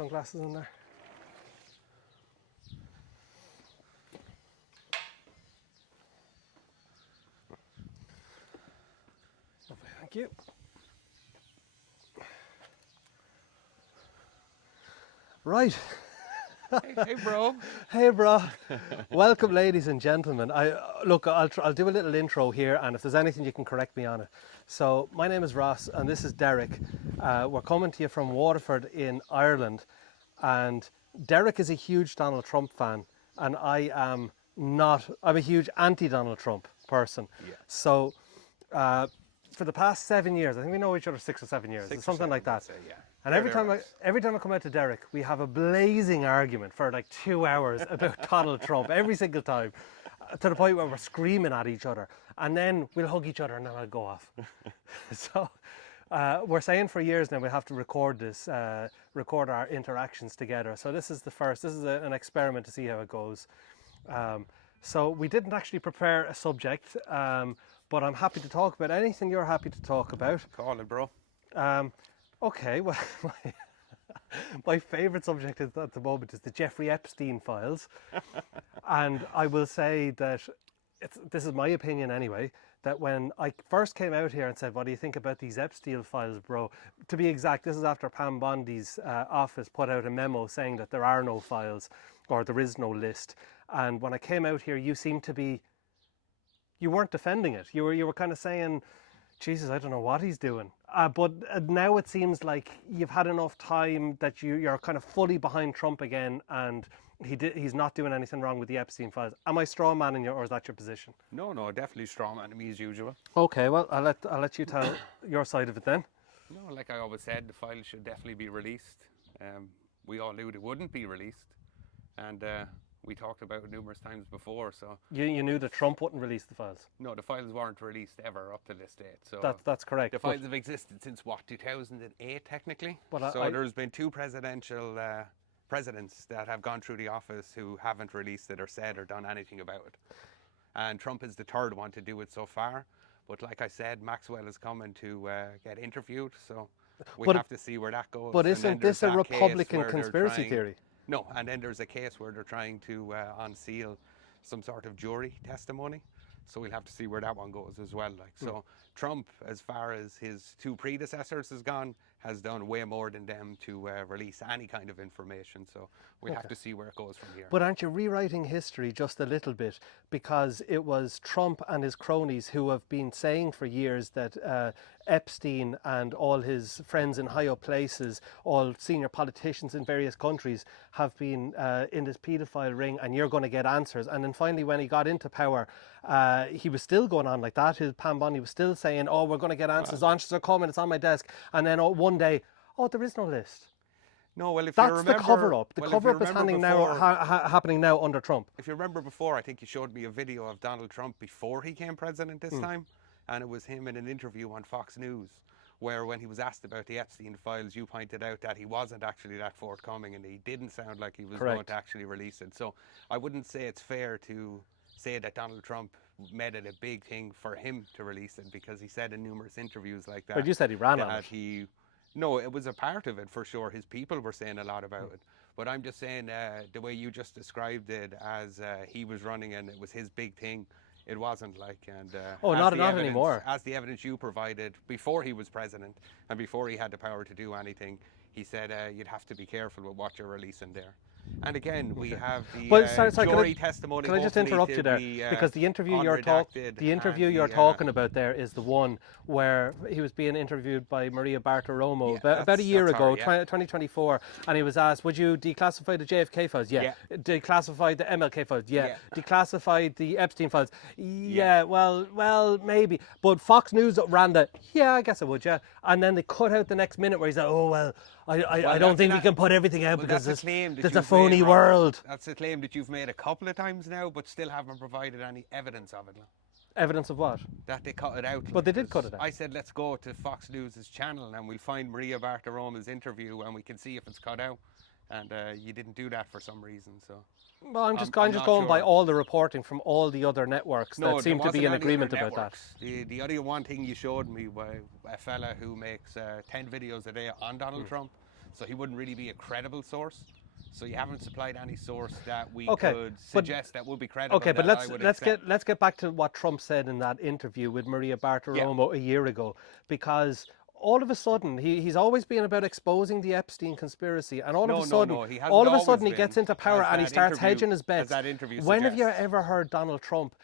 sunglasses in there? Lovely, thank you. Right. Hey, bro. Hey, bro. Welcome, ladies and gentlemen. Look, I'll do a little intro here, and if there's anything, you can correct me on it. So, my name is Ross, and this is Derrick. We're coming to you from Waterford in Ireland, and Derrick is a huge Donald Trump fan, and I am not. I'm a huge anti-Donald Trump person. Yeah. So, for the past 7 years, I think we know each other 6 or 7 years, Six or something seven, like that. I'd say, yeah. And every time I come out to Derrick, we have a blazing argument for like 2 hours about Donald Trump every single time, to the point where we're screaming at each other, and then we'll hug each other and then I'll go off. So we're saying for years now we have to record this, record our interactions together. So this is the first. This is an experiment to see how it goes. So we didn't actually prepare a subject, but I'm happy to talk about anything you're happy to talk about. Call it, bro. Okay, well, my favourite subject at the moment is the Jeffrey Epstein files. And I will say that, this is my opinion anyway, that when I first came out here and said, what do you think about these Epstein files, bro? To be exact, this is after Pam Bondi's office put out a memo saying that there are no files, or there is no list. And when I came out here, you seemed to be, you weren't defending it. You were kind of saying, Jesus, I don't know what he's doing. But now it seems like you've had enough time that you're kind of fully behind Trump again, and he's not doing anything wrong with the Epstein files. Am I straw manning you, or is that your position? No, definitely straw man me as usual. Okay, well, I'll let you tell your side of it then. No, like I always said, the file should definitely be released. We all knew it wouldn't be released, and we talked about it numerous times before. So you knew that Trump wouldn't release the files. no, the files weren't released ever up to this date. So That's correct. the files have existed since what, 2008 technically. But so there's been two presidents that have gone through the office who haven't released it or said or done anything about it. And Trump is the third one to do it so far. But like I said, Maxwell is coming to get interviewed, so we have to see where that goes. But isn't this a Republican conspiracy theory? No, and then there's a case where they're trying to unseal some sort of jury testimony. So we'll have to see where that one goes as well. So Trump, as far as his two predecessors has gone, has done way more than them to release any kind of information. So we'll have to see where it goes from here. But aren't you rewriting history just a little bit? Because it was Trump and his cronies who have been saying for years that Epstein and all his friends in high up places, all senior politicians in various countries, have been in this paedophile ring, and you're going to get answers. And then finally, when he got into power, he was still going on like that. His Pam Bondi was still saying, oh, we're going to get answers. Answers are coming. It's on my desk. And then one day, oh, there is no list. No, well, if that's you remember, the cover-up. The well, cover-up is happening now under Trump. If you remember before, I think you showed me a video of Donald Trump before he became president this time, and it was him in an interview on Fox News, where when he was asked about the Epstein files, you pointed out that he wasn't actually that forthcoming, and he didn't sound like he was going to actually release it. So I wouldn't say it's fair to say that Donald Trump made it a big thing for him to release it, because he said in numerous interviews like that. But you said he ran on it. No, it was a part of it for sure. His people were saying a lot about it. But I'm just saying the way you just described it, as he was running and it was his big thing, it wasn't like. And not anymore. As the evidence you provided before he was president and before he had the power to do anything, he said you'd have to be careful with what you're releasing there. And again, we have the jury testimony. Can I just interrupt you there? Because the interview you're talking about there is the one where he was being interviewed by Maria Bartiromo about a year ago, 2024, and he was asked, would you declassify the JFK files? Yeah. Declassify the MLK files? Yeah. Declassify the Epstein files? Yeah. Well, maybe. But Fox News ran the, I guess I would, and then they cut out the next minute where he said, I don't think we can put everything out because there's a phony world. That's a claim that you've made a couple of times now, but still haven't provided any evidence of it. Evidence of what? That they cut it out. But they did cut it out. I said, let's go to Fox News' channel and we'll find Maria Bartiromo's interview and we can see if it's cut out. And you didn't do that for some reason, so. Well, I'm just going by all the reporting from all the other networks that seem to be in agreement about that. The other one thing you showed me was a fella who makes 10 videos a day on Donald Trump. so he wouldn't really be a credible source. So you haven't supplied any source that we Okay, could but- suggest that would be credible. Okay, but that I would accept. let's get back to what Trump said in that interview with Maria Bartiromo a year ago, because all of a sudden he's always been about exposing the Epstein conspiracy, and all of a sudden, he hasn't all of a always sudden he been, gets into power as and he that starts interview- hedging his as bets. that interview When have you suggests. ever heard Donald Trump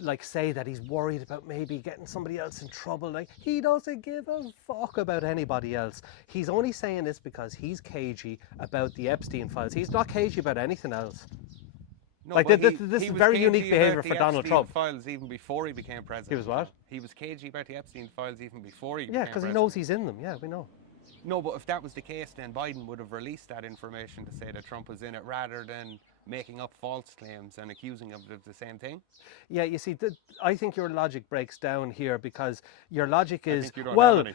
like say that he's worried about maybe getting somebody else in trouble? Like, he doesn't give a fuck about anybody else. He's only saying this because he's cagey about the Epstein files. He's not cagey about anything else. No, Like, but this he is was very cagey unique about behaviour the for Donald Epstein Trump. files even before he became president. He was what? He was cagey about the Epstein files even before he Yeah, became because he president. knows he's in them. Yeah, we know. No, but if that was the case, then Biden would have released that information to say that Trump was in it, rather than making up false claims and accusing him of the same thing. Yeah, you see, I think your logic breaks down here, because your logic is, think you don't well, have any.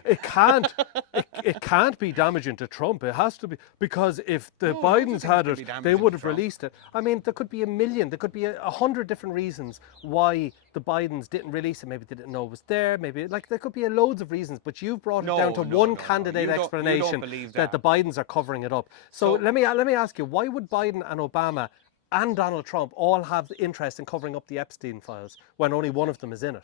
it can't be damaging to Trump. It has to be, because if the No, Bidens things had can it, be they damaging would to have Trump. released it. I mean, there could be 1,000,000, there could be 100 different reasons why the Bidens didn't release it. Maybe they didn't know it was there. Maybe, like, there could be loads of reasons. But you've brought it down to one candidate You don't explanation believe that the Bidens are covering it up. So let me ask you, why would Biden and Obama and Donald Trump all have the interest in covering up the Epstein files when only one of them is in it?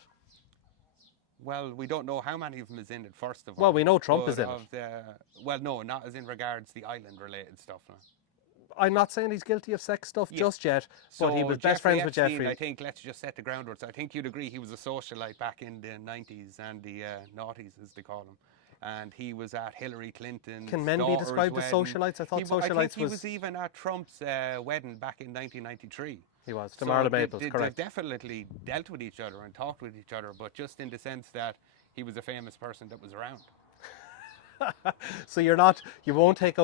Well, we don't know how many of them is in it, first of all. Well, we know Trump but is in it. of well, no, not as in regards the island-related stuff. No. I'm not saying he's guilty of sex stuff just yet, but he was best Jeffrey friends with Epstein, Jeffrey. I think, let's just set the groundwork. So I think you'd agree he was a socialite back in the 90s and the noughties, as they call them. And he was at Hillary Clinton's Can men be daughter's described as wedding. socialites? I thought I think socialites he was... was even at Trump's wedding back in 1993. He was, to So Marla they- Maples, they correct. definitely dealt with each other and talked with each other, but just in the sense that he was a famous person that was around. So you won't take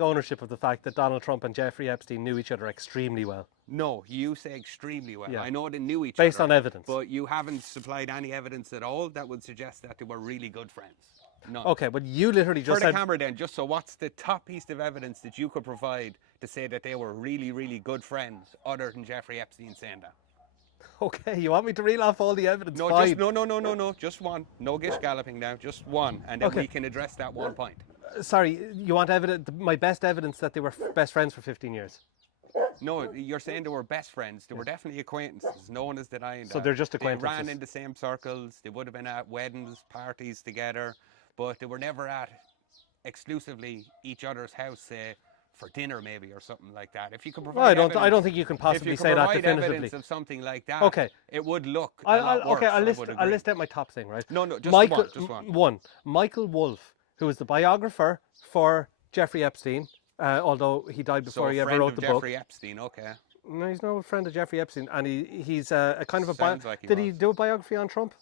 ownership of the fact that Donald Trump and Jeffrey Epstein knew each other extremely well. No, you say extremely well. Yeah. I know they knew each Based other. on evidence. But you haven't supplied any evidence at all that would suggest that they were really good friends. None. Okay, but you literally For just the said... camera then, just so what's the top piece of evidence that you could provide to say that they were really, really good friends, other than Jeffrey Epstein saying that? Okay, you want me to reel off all the evidence? No, Fine. just no, just one. No gish galloping now, just one, and then Okay. we can address that one point. Sorry, you want my best evidence that they were best friends for 15 years? No, you're saying they were best friends. They were definitely acquaintances. No one is denying that. So they're just They ran acquaintances. in the same circles. They would have been at weddings, parties together, but they were never at exclusively each other's house, say, for dinner maybe or something like that. If you could provide Well, I evidence, don't think you can possibly if you say could that provide definitively. evidence of something like that, Okay. it would look a lot worse. Okay, I would I'll agree. list out my top thing, right? No, just Michael, one. One. Michael Wolff, who was the biographer for Jeffrey Epstein, although he died So before a he ever friend wrote of the Jeffrey book. Epstein, okay. No, he's no friend of Jeffrey Epstein, and he's a kind of a... Sounds like he Did he was. do a biography on Trump?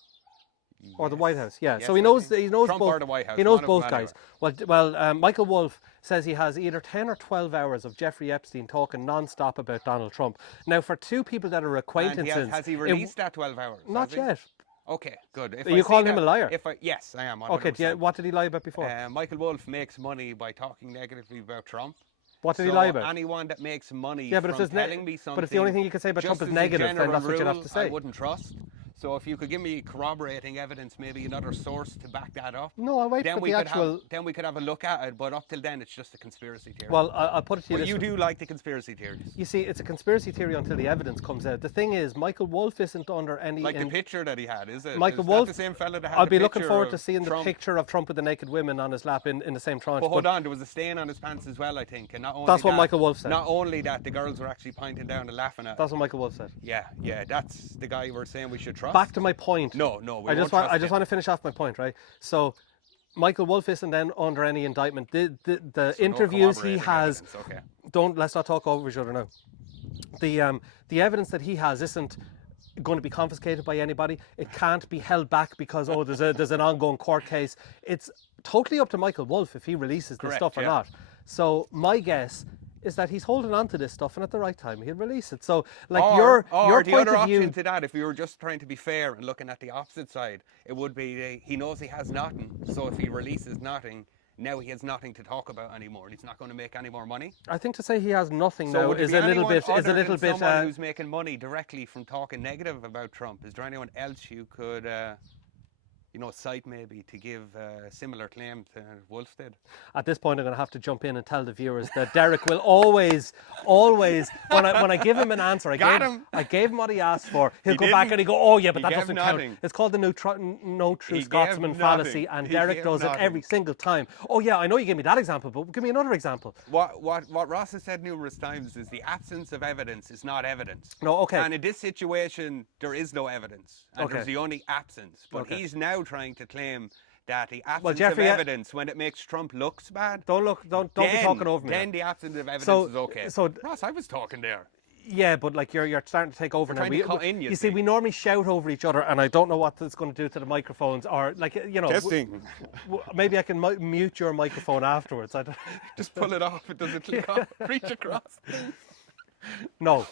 Or the White Yes. House, yeah. Yes, so he I knows think. he knows Trump both. or the White House, He knows one of both them guys. anyway. Well, Michael Wolff says he has either 10 or 12 hours of Jeffrey Epstein talking non-stop about Donald Trump. Now, for two people that are And acquaintances, has he it- released that 12 hours? not has he? yet. Okay, good. If Are you see calling him that- a liar? Yes, I am. 100%. Okay, yeah. What did he lie about before? Michael Wolff makes money by talking negatively about Trump. What did he So lie about? Anyone that makes money Yeah, but if from there's ne- telling me something, but if the only thing you can say about just Trump is as a negative, then general that's what you'd have rule, to say. I wouldn't trust. So if you could give me corroborating evidence, maybe another source to back that up. No, I'll wait then for we the could actual... then we could have a look at it. But up till then, it's just a conspiracy theory. Well, I'll put it to you but this you way. do like the conspiracy theories, You see, it's a conspiracy theory until the evidence comes out. The thing is, Michael Wolff isn't under any... like the picture that he had. Is it? Michael is Wolff, that the same fella that had I'll the be looking picture forward of to seeing Trump? the picture of Trump with the naked women on his lap in the same tranche. But hold on, there was a stain on his pants as well, I think. And not only That's what that- Michael Wolff said. Not only that, the girls were actually pointing down and laughing at. That's what Michael Wolff said. Yeah, that's the guy you were saying we should trust. Back to my point. No, we I won't trust just him. want to finish off my point, right? So, Michael Wolff isn't then under any indictment. The So no interviews he corroborating has... evidence, okay. Let's not talk over each other now. The evidence that he has isn't going to be confiscated by anybody. It can't be held back because there's an ongoing court case. It's totally up to Michael Wolff if he releases this Correct, stuff or yeah. not. So my guess is that he's holding on to this stuff, and at the right time he'll release it. So, like, Or your the point other of view... option to that, if you were just trying to be fair and looking at the opposite side, it would be he knows he has nothing. So if he releases nothing, now he has nothing to talk about anymore. And he's not going to make any more money. I think to say he has nothing So now would there is be a little anyone bit other than someone uh, who's making money directly from talking negative about Trump? Is there anyone else you could cite maybe to give a similar claim to Wolf did. At this point, I'm going to have to jump in and tell the viewers that Derrick will always, when I give him an answer, I gave him what he asked for. He'll go back and he'll go, oh yeah, but that doesn't count. It's called the no true Scotsman fallacy, and Derrick does it every single time. Oh yeah, I know you gave me that example, but give me another example. What Ross has said numerous times is the absence of evidence is not evidence. No, okay. And in this situation, there is no evidence, and there's the only absence. But he's now trying to claim that the absence of evidence, when it makes Trump looks bad, don't be talking over me. Then the absence of evidence is okay. So Ross, I was talking there. Yeah, but like you're starting to take over now. You see, we normally shout over each other, and I don't know what it's going to do to the microphones, or like Testing. Maybe I can mute your microphone afterwards. I don't. Just pull it off. It doesn't reach across. No.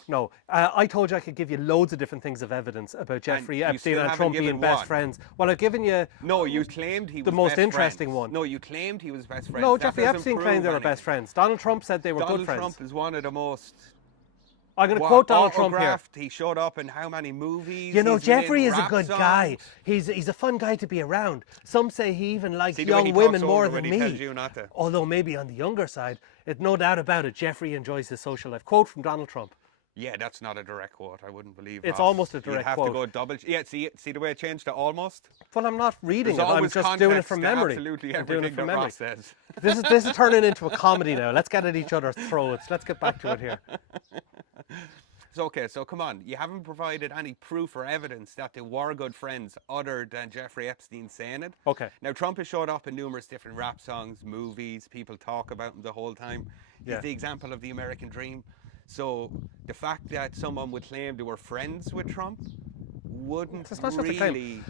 I told you I could give you loads of different things of evidence about Jeffrey Epstein and Trump being best friends. Well, I've given you. No, you claimed he was the most interesting one. No, you claimed he was best friends. No, Jeffrey Epstein claimed they were best friends. Donald Trump said they were good friends. Donald Trump is one of the most. I'm going to quote Donald Trump here. He showed up in how many movies? Jeffrey is a good guy. He's a fun guy to be around. Some say he even likes young women more than me. Although maybe on the younger side, no doubt about it, Jeffrey enjoys his social life. Quote from Donald Trump. Yeah, that's not a direct quote. I wouldn't believe it's almost a direct quote. You have to go double. Yeah, see the way it changed to almost. Well, I'm not reading it. I'm just doing it from memory. Absolutely everything that Ross says. This is turning into a comedy now. Let's get at each other's throats. Let's get back to it here. So come on. You haven't provided any proof or evidence that they were good friends other than Jeffrey Epstein saying it. Okay. Now, Trump has showed up in numerous different rap songs, movies. People talk about him the whole time. He's the example of the American dream. So the fact that someone would claim they were friends with Trump wouldn't really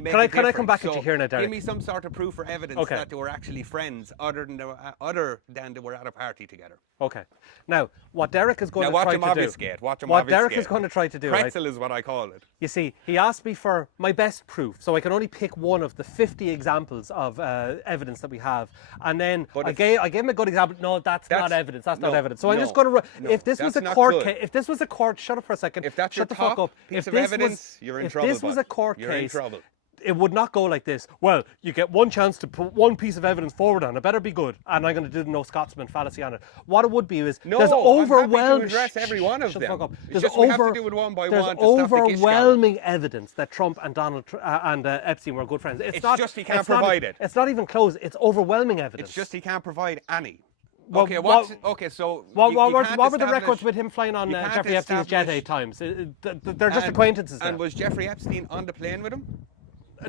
make a difference. Can I come back at you here now, Derrick? Give me some sort of proof or evidence that they were actually friends other than they were at a party together. Okay. Now, what Derrick is going to try to do... What Derrick is going to try to do... Pretzel is what I call it. You see, he asked me for my best proof, so I can only pick one of the 50 examples of evidence that we have. And then I gave him a good example. No, that's not evidence. That's not evidence. So I'm just going to... If this was a court case... If this was a court... Shut up for a second. If that's shut your the fuck up. Piece of evidence, you're in trouble. If this was a court case... You're in trouble. It would not go like this. Well, you get one chance to put one piece of evidence forward on it. Better be good. And I'm going to do the no Scotsman fallacy on it. What it would be is there's overwhelming. I'm happy to address every one of them. Fuck up. It's just we have to do it one by one. There's overwhelming evidence that Trump and Epstein were good friends. It's just he can't provide it. It's not even close. It's overwhelming evidence. It's just he can't provide any. What were the records with him flying on Jeffrey Epstein's jet 8 times? They're just acquaintances. And was Jeffrey Epstein on the plane with him?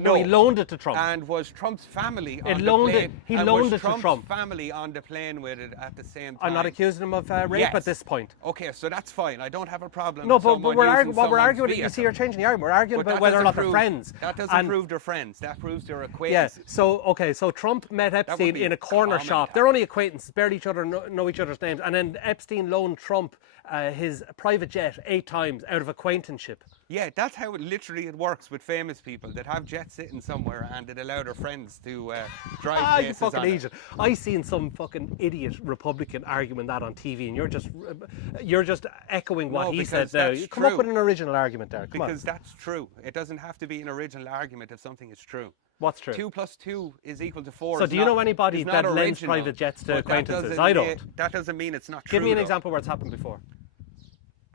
No, he loaned it to Trump. And was Trump's family on the plane? He loaned it to Trump's Trump. family on the plane with it at the same time? I'm not accusing him of rape at this point. Okay, so that's fine. I don't have a problem. No, but we're arguing. You see, you're changing the argument. We're arguing about whether or not they're friends. That doesn't prove they're friends. That proves they're acquaintances. Yeah. So Trump met Epstein in a corner shop. They're only acquaintances, barely know each other's names, and then Epstein loaned Trump his private jet 8 times out of acquaintanceship. Yeah, that's how it works with famous people that have jets sitting somewhere and it allow their friends to drive places you fucking on idiot. I seen some fucking idiot Republican arguing that on TV, and you're just echoing what he said. Now, come up with an original argument, Derrick. Because that's true. It doesn't have to be an original argument if something is true. What's true? 2 + 2 is equal to 4. So do you know anybody that lends private jets to acquaintances? I don't. That doesn't mean it's not true. Give me an example where it's happened before.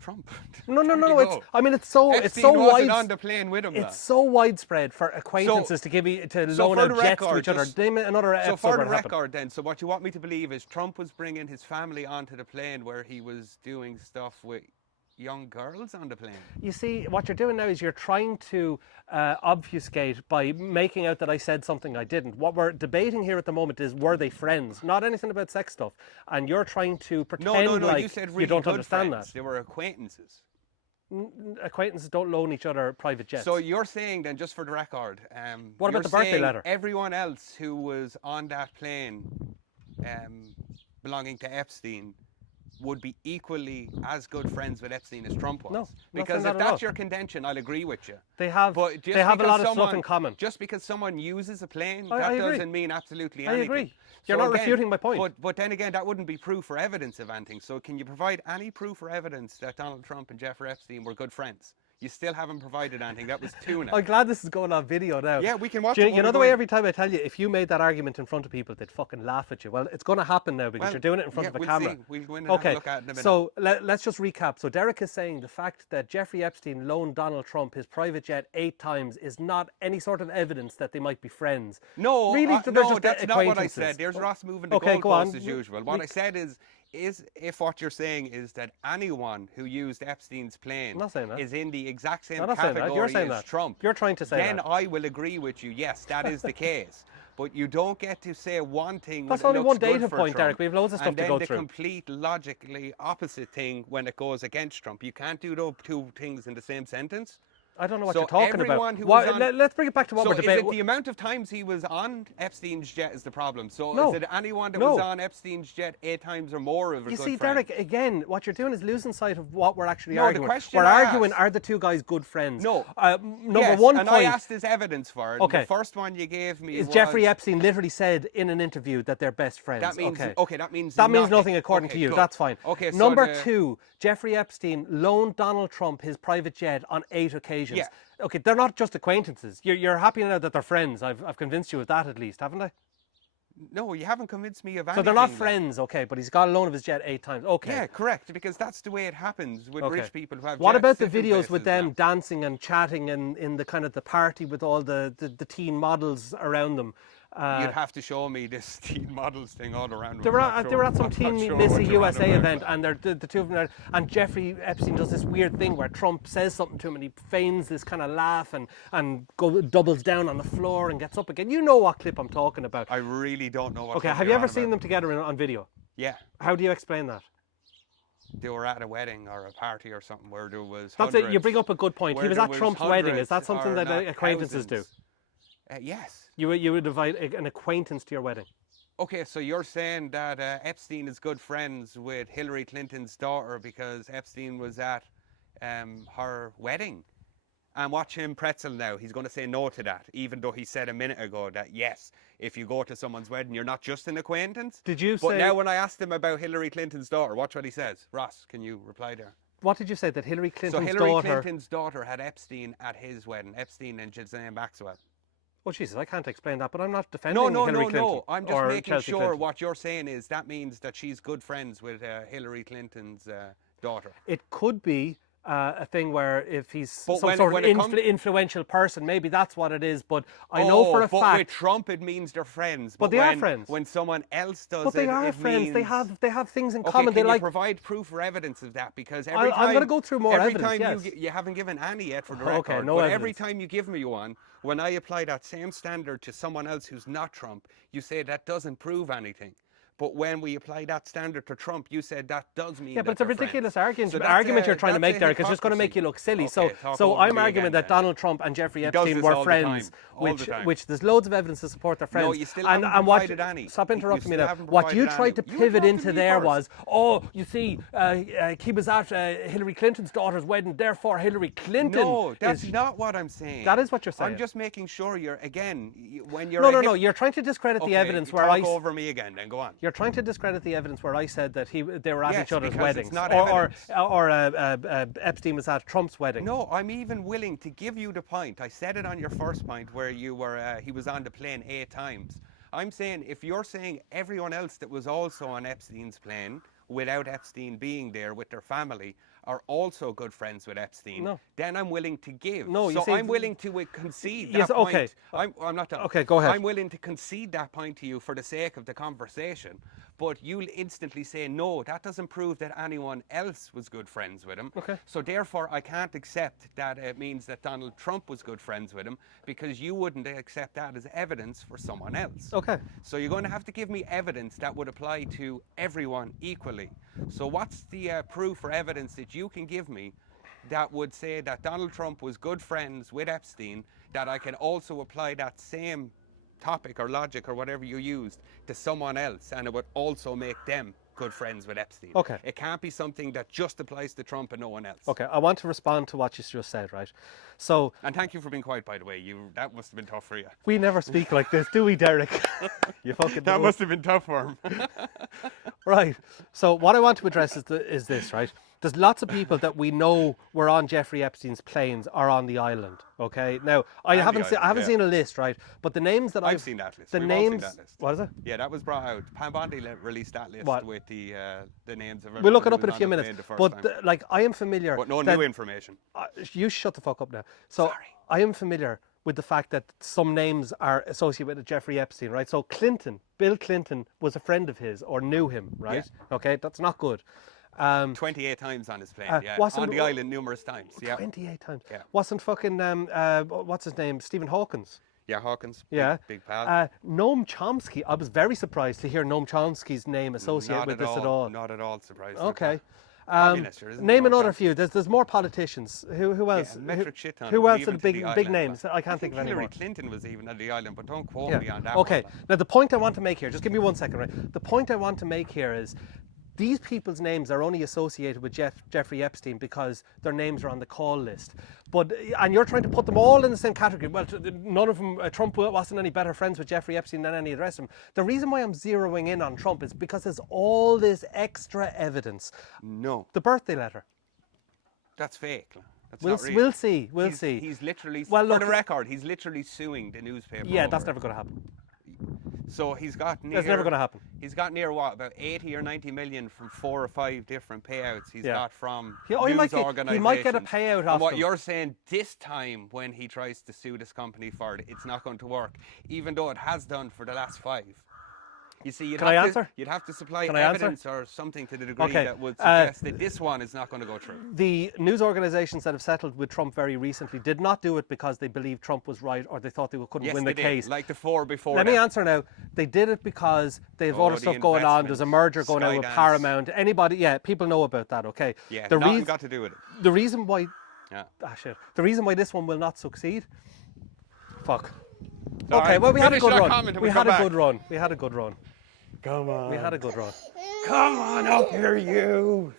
Trump. No. It's so wasn't on the plane with him. It's so widespread for acquaintances to loan out jets to each other. Name another episode. So for the record, then, so what you want me to believe is Trump was bringing his family onto the plane where he was doing stuff with young girls on the plane. You see, what you're doing now is you're trying to obfuscate by making out that I said something I didn't. What we're debating here at the moment is, were they friends? Not anything about sex stuff. And you're trying to pretend like you said really you don't good understand friends. that. They were acquaintances. Acquaintances don't loan each other private jets. So you're saying then, just for the record, what about the birthday letter? Everyone else who was on that plane belonging to Epstein would be equally as good friends with Epstein as Trump was. No, because if that's your contention, I'll agree with you. They have a lot of stuff in common. Just because someone uses a plane, that doesn't mean absolutely anything. I agree. You're not refuting my point. But then again, that wouldn't be proof or evidence of anything. So can you provide any proof or evidence that Donald Trump and Jeffrey Epstein were good friends? You still haven't provided anything. That was tuna. I'm glad this is going on video now. Yeah, we can watch Do you, it. you know the way every time I tell you, if you made that argument in front of people, they'd fucking laugh at you. Well, it's going to happen now because Well, you're doing it in front of a we'll camera. See. We'll go in and have a look at it in a minute. So let's just recap. So Derrick is saying the fact that Jeffrey Epstein loaned Donald Trump his private jet 8 times is not any sort of evidence that they might be friends. No, really, no, that's not what I said. There's Ross moving the goalposts as usual. What I said is if what you're saying is that anyone who used Epstein's plane is in the exact same category as Trump, you're trying to say then I will agree with you. Yes, that is the case. But you don't get to say one thing when it looks good for Trump. That's only one data point, Derrick. We have loads of stuff to go through. And then the complete logically opposite thing when it goes against Trump. You can't do those two things in the same sentence. I don't know what you're talking about. Let's bring it back to what we're debating. Is it the amount of times he was on Epstein's jet is the problem? So is it anyone that was on Epstein's jet 8 times or more of a good friend? You see, Derrick, again, what you're doing is losing sight of what we're actually arguing. The question we're arguing, are the two guys good friends? No. Number one point. And I asked his evidence for it. Okay. The first one you gave me is Jeffrey Epstein literally said in an interview that they're best friends. That means, that means nothing according to you. Good. That's fine. Okay, Number two, Jeffrey Epstein loaned Donald Trump his private jet on 8 occasions. Yeah. Okay, they're not just acquaintances. You're happy now that they're friends. I've convinced you of that at least, haven't I? No, you haven't convinced me of anything. So they're not friends, okay, but he's got a loan of his jet 8 times. Okay. Yeah, correct, because that's the way it happens with rich people who have jets. What about the videos with them dancing and chatting and in the kind of the party with all the teen models around them? You'd have to show me this teen models thing all around. They were at some Teen Missy USA event, and the two of them are, and Jeffrey Epstein does this weird thing where Trump says something to him and he feigns this kind of laugh and doubles down on the floor and gets up again. You know what clip I'm talking about. I really don't know what. Okay, have you ever seen them together on video? Yeah. How do you explain that? They were at a wedding or a party or something where there was That's it, you bring up a good point. He was at Trump's wedding. Is that something that acquaintances do? Yes. You would invite an acquaintance to your wedding. Okay, so you're saying that Epstein is good friends with Hillary Clinton's daughter because Epstein was at her wedding. And watch him pretzel now. He's going to say no to that, even though he said a minute ago that, yes, if you go to someone's wedding, you're not just an acquaintance. Did you say... But now when I asked him about Hillary Clinton's daughter, watch what he says. Ross, can you reply there? What did you say? That Hillary Clinton's daughter... So Hillary Clinton's daughter had Epstein at his wedding. Epstein and Ghislaine Maxwell. Oh, Jesus, I can't explain that, but I'm not defending Hillary Clinton. No. I'm just making Chelsea sure Clinton. What you're saying is that means that she's good friends with Hillary Clinton's daughter. It could be a thing where if he's some sort of influential person, maybe that's what it is. But I know for a fact. But with Trump, it means they're friends. But they are friends. When someone else does but they are friends. They have things in common. Can you provide proof or evidence of that? Because I'm going to go through more evidence. Every time you haven't given any yet for the record. Okay, no but evidence. Every time you give me one, when I apply that same standard to someone else who's not Trump, you say that doesn't prove anything. But when we apply that standard to Trump, you said that does mean. Yeah, but it's a ridiculous argument. So argument you're trying to make there, because it's just going to make you look silly. Okay, so I'm arguing that Donald Trump and Jeffrey Epstein were friends, which there's loads of evidence to support their friends. No, you still haven't provided any. Stop interrupting me now. What you tried to pivot into there was, you see, he was at Hillary Clinton's daughter's wedding, therefore Hillary Clinton. No, that's not what I'm saying. That is what you're saying. I'm just making sure when you're. No. You're trying to discredit the evidence where I. Talk over me again. Then go on. You're trying to discredit the evidence where I said that they were at each other's weddings, or Epstein was at Trump's wedding. No, I'm even willing to give you the point. I said it on your first point where you were. He was on the plane 8 times. I'm saying if you're saying everyone else that was also on Epstein's plane without Epstein being there with their family are also good friends with Epstein, then I'm willing to give. I'm willing to concede that point. Okay. I'm not done. Okay, go ahead. I'm willing to concede that point to you for the sake of the conversation. But you'll instantly say, no, that doesn't prove that anyone else was good friends with him. Okay. So therefore, I can't accept that it means that Donald Trump was good friends with him, because you wouldn't accept that as evidence for someone else. Okay. So you're going to have to give me evidence that would apply to everyone equally. So what's the proof or evidence that you can give me that would say that Donald Trump was good friends with Epstein, that I can also apply that same topic or logic or whatever you used to someone else, and it would also make them good friends with Epstein? Okay. It can't be something that just applies to Trump and no one else. Okay, I want to respond to what you just said, right? So. And thank you for being quiet, by the way. That must have been tough for you. We never speak like this, do we, Derrick? You fucking. That must have been tough for him. Right. So what I want to address is this, right? There's lots of people that we know were on Jeffrey Epstein's planes are on the island. Okay. Now I And the haven't island, seen a list, right? But the names that I've seen that list. The We've all seen names. that list. What is it? Yeah, that was brought out. Pam Bondi released that list What? with the names of. We'll look it everyone up who in a was few on the minutes. plane the first But time. like I am familiar. But no that- new information. You shut the fuck up now. So Sorry. I am familiar with the fact that some names are associated with Jeffrey Epstein, right? So Bill Clinton was a friend of his or knew him, right? Okay, that's not good. 28 times on his plane. Yeah, wasn't- on the island numerous times. Yeah. 28 times. Yeah. Wasn't fucking what's his name? Stephen Hawkins. Yeah, Hawkins. Yeah. Big pal. Noam Chomsky. I was very surprised to hear Noam Chomsky's name associated with this at all. Not at all surprised. Okay. Communister, isn't Name it, Noam another Chomsky? few. There's more politicians. Who else? metric shit ton Who of them, else are even the to big the big island, names? but I can't think of any Hillary more. Clinton was even at the island, but don't quote me on that one. Okay. like. Now the point I want to make here, just give me 1 second, right? The point I want to make here is these people's names are only associated with Jeffrey Epstein because their names are on the call list. And you're trying to put them all in the same category. Well, none of them, Trump wasn't any better friends with Jeffrey Epstein than any of the rest of them. The reason why I'm zeroing in on Trump is because there's all this extra evidence. No, The birthday letter. that's fake. That's We'll, not real. we'll see. We'll see. He's literally, Well, for look, the record, he's literally suing the newspaper. Yeah, over that's it. never going to happen. So he's got near. That's never going to happen. He's got near what, about 80 or 90 million from 4 or 5 different payouts he's Yeah. got from He news might get a organisations. payout And off what them. you're saying this time when he tries to sue this company for it, it's not going to work, even though it has done for the last 5. You see, Can I answer? You'd have to supply Can I answer? evidence or something to the degree Okay, that would suggest that this one is not going to go through. The news organisations that have settled with Trump very recently did not do it because they believed Trump was right or they thought they couldn't Yes, win they the did, case. like the 4 before. Let me that. answer now. They did it because they have Oh, other the stuff going on. There's a merger going on with Skydance. Paramount. Anybody, people know about that, okay? Yeah, The nothing reas- got to do with it. The reason why, Yeah. shit. The reason why this one will not succeed, fuck. All Okay, right, well, we had a finish good that run. comment and We we'll had a come good back. run. We had a good run. Come on. We had a good run. Come on up here, you.